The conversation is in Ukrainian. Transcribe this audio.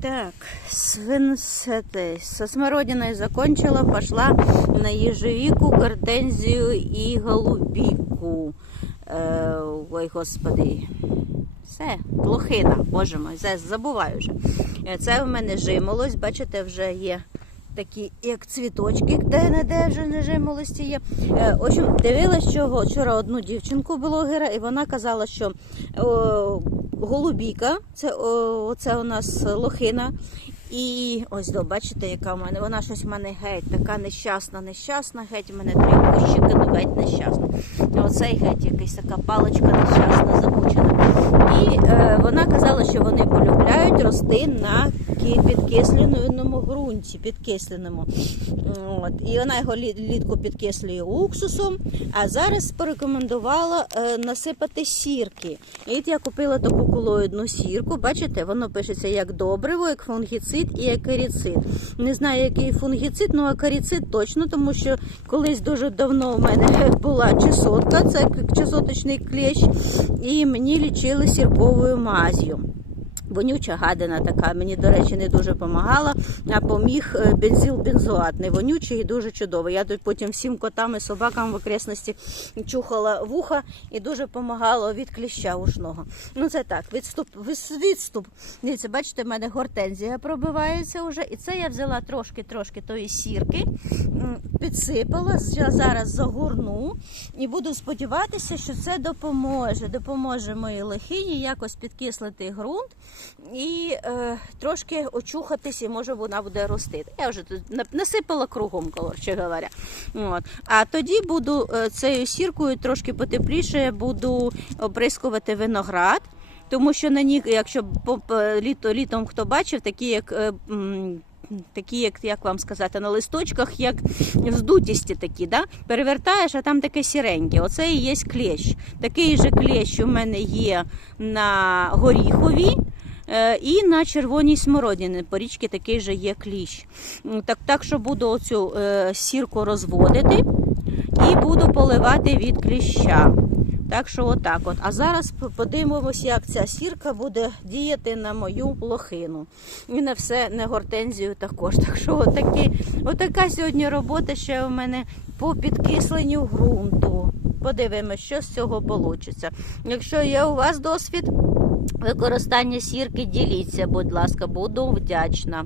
Так, с этой, со смородиной закончила, пошла на ежевику, гортензию и голубику. Е, ой, господи. Все, лохина, боже мой, це забуваю вже. Е, Це в мене жимолость, бачите, вже є такі як цвіточки, де не де вже не жимолості є. Е, В общем, дивилась, що вчора одну дівчинку блогера, і вона казала, що о, голубіка, це оце у нас лохина. І ось до, бачите, яка в мене. Вона щось в мене геть, така нещасна, нещасна, геть в мене три кущики, ну геть нещасна. Оцей геть якась така паличка нещасна, замучена. І е, вона казала, що вони полюбляють рости на ки- підкисленому ґрунті, підкисленому. От. І вона його лі- літку підкислює уксусом, а зараз порекомендувала е, насипати сірки. І от я купила таку колоїдну сірку. Бачите, воно пишеться як добриво, як фунгіцид і як еріцид. Не знаю, який фунгіцид, ну акаріцид точно, тому що колись дуже давно в мене була чесотка, це чесоточний клещ, і мені лічили сірковою маз'ю. Вонюча гадина така, мені, до речі, не дуже допомагала, а поміг е, бензил бензоат, не вонючий і дуже чудовий. Я тут потім всім котам і собакам в окресності чухала вуха і дуже допомагало від кліща ушного. Ну це так, відступ, відступ. Дивіться, бачите, в мене гортензія пробивається вже. І це я взяла трошки-трошки тої сірки, підсипала, я зараз загорну і буду сподіватися, що це допоможе. Допоможе моїй лохині якось підкислити ґрунт і е, трошки очухатись, і може вона буде рости. Я вже тут насипала кругом, коротше говоря. От. А тоді буду е, цією сіркою трошки потепліше буду оприскувати виноград. Тому що на них, якщо літо, літом хто бачив, такі як. е, Такі, як, як вам сказати, на листочках, як вздутісті такі, да? перевертаєш, а там таке сіреньке. Оце і є клещ. Такий же клещ у мене є на горіхові. Е, І на червоній смородині по річці такий же є кліщ. Так, так що буду оцю е, сірку розводити і буду поливати від кліща. Так що отак от. А зараз подивимося, як ця сірка буде діяти на мою лохину. І на все, на гортензію також. Так що отакі, отака сьогодні робота ще у мене по підкисленню ґрунту. Подивимося, що з цього вийде. Якщо є у вас досвід використання сірки, діліться, будь ласка, буду вдячна.